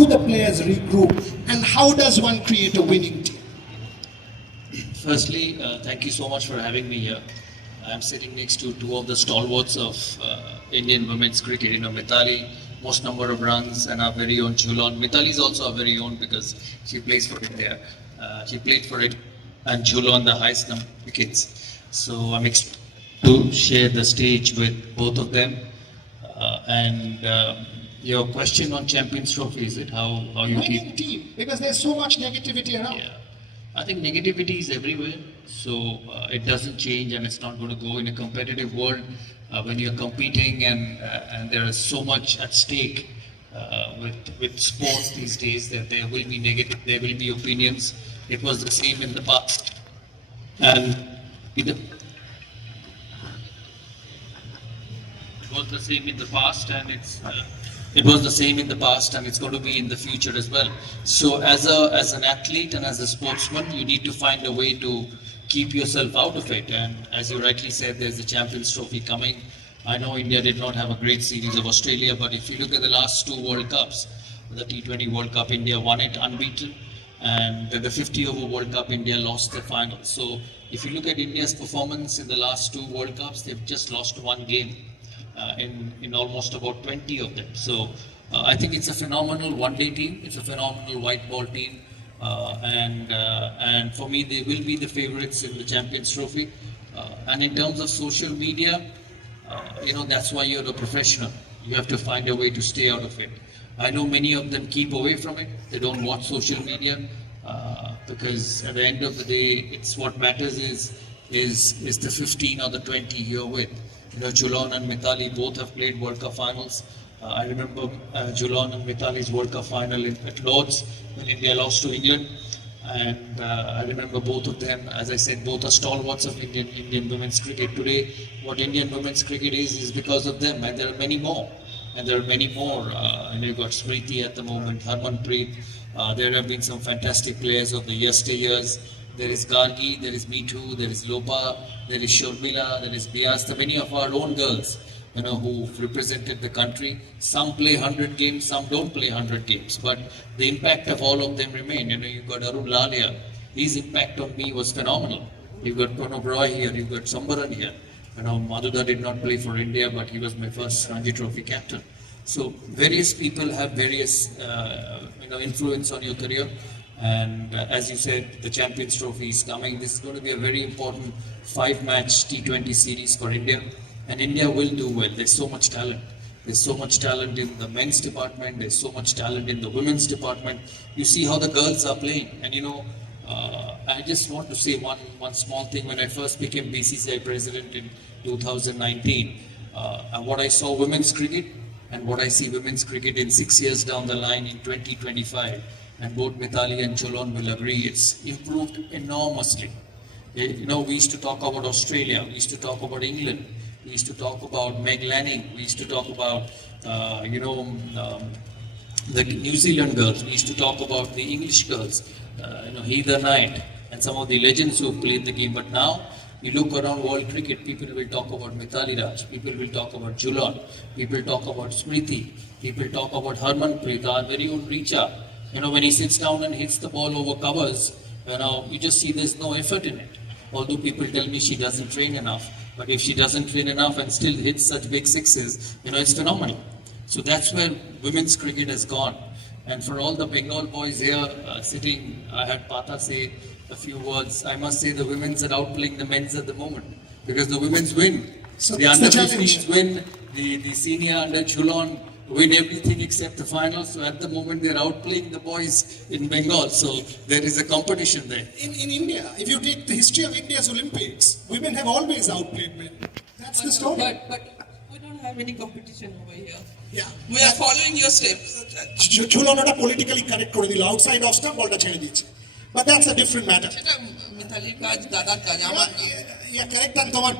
do the players regroup, and how does one create a winning team? Firstly, thank you so much for having me here. I'm sitting next to two of the stalwarts of Indian women's cricket. Mithali, most number of runs, and our very own Jhulan. Mithali is also our very own because she plays for India. She played for it, and Jhulan the highest number of wickets. So I'm excited to share the stage with both of them. Your question on Champions Trophy, is it how you keep Winning team, because there's so much negativity around. Yeah. I think negativity is everywhere, so it doesn't change, and it's not going to go in a competitive world when you're competing, and there is so much at stake with sports these days that there will be negative, there will be opinions. It was the same in the past, and it was the same in the past, and it was the same in the past, and it's going to be in the future as well. So as an athlete and as a sportsman, you need to find a way to keep yourself out of it. And as you rightly said, there's the Champions Trophy coming. I know India did not have a great series of Australia, but if you look at the last two World Cups, the T20 World Cup, India won it unbeaten, and the 50 over World Cup, India lost the final. So if you look at India's performance in the last two World Cups, they've just lost one game in almost about 20 of them. So I think it's a phenomenal one-day team. It's a phenomenal white ball team, and for me, they will be the favourites in the Champions Trophy. And in terms of social media, that's why you're a professional. You have to find a way to stay out of it. I know many of them keep away from it. They don't watch social media because at the end of the day, it's what matters is the 15 or the 20 you're with. Jhulan and Mithali both have played World Cup finals. I remember Jhulan and Mithali's World Cup final at Lord's when India lost to England. And I remember both of them, as I said, both are stalwarts of Indian women's cricket. Today, what Indian women's cricket is because of them, and there are many more. And there are many more. You've got Smriti at the moment, Harmanpreet. There have been some fantastic players of the yesteryears. There is Gargi, there is Meetu, there is Lopa, there is Shormila, there is Biasta, many of our own girls, who've represented the country. Some play 100 games, some don't play 100 games, but the impact of all of them remain. You've got Arun Lalia. His impact on me was phenomenal. You've got Pranab Roy here, you've got Sambaran here. Madhuda did not play for India, but he was my first Ranji Trophy captain. So various people have various, influence on your career. And as you said, the Champions Trophy is coming. This is going to be a very important 5-match T20 series for India. And India will do well. There's so much talent. There's so much talent in the men's department. There's so much talent in the women's department. You see how the girls are playing. And I just want to say one small thing. When I first became BCCI president in 2019, and what I saw women's cricket and what I see women's cricket in 6 years down the line in 2025, and both Mithali and Jhulan will agree, it's improved enormously. We used to talk about Australia, we used to talk about England, we used to talk about Meg Lanning, we used to talk about, the New Zealand girls, we used to talk about the English girls, Heather Knight, and some of the legends who played the game. But now, you look around world cricket, people will talk about Mithali Raj, people will talk about Jhulan, people talk about Smriti, people talk about Harmanpreet, our very own Richa. When he sits down and hits the ball over covers, you just see there's no effort in it. Although people tell me she doesn't train enough, but if she doesn't train enough and still hits such big sixes, it's phenomenal. So that's where women's cricket has gone. And for all the Bengal boys here sitting, I had Pata say a few words. I must say the women's are outplaying the men's at the moment because the women's win. So the under 15s win, the senior under Jhulan win everything except the final. So at the moment they're outplaying the boys in Bengal. So there is a competition there. In India, if you take the history of India's Olympics, women have always outplayed men. That's the story. But we don't have any competition over here. Yeah. We are following your steps. Jhulan oটা politically correct করে দিল, outside of stump বলটা ছেড়ে দিয়েছে. But that's a different matter. সেটা মিতালির কাজ, দাদার কাজ, আমার Yeah, correct. And তোমার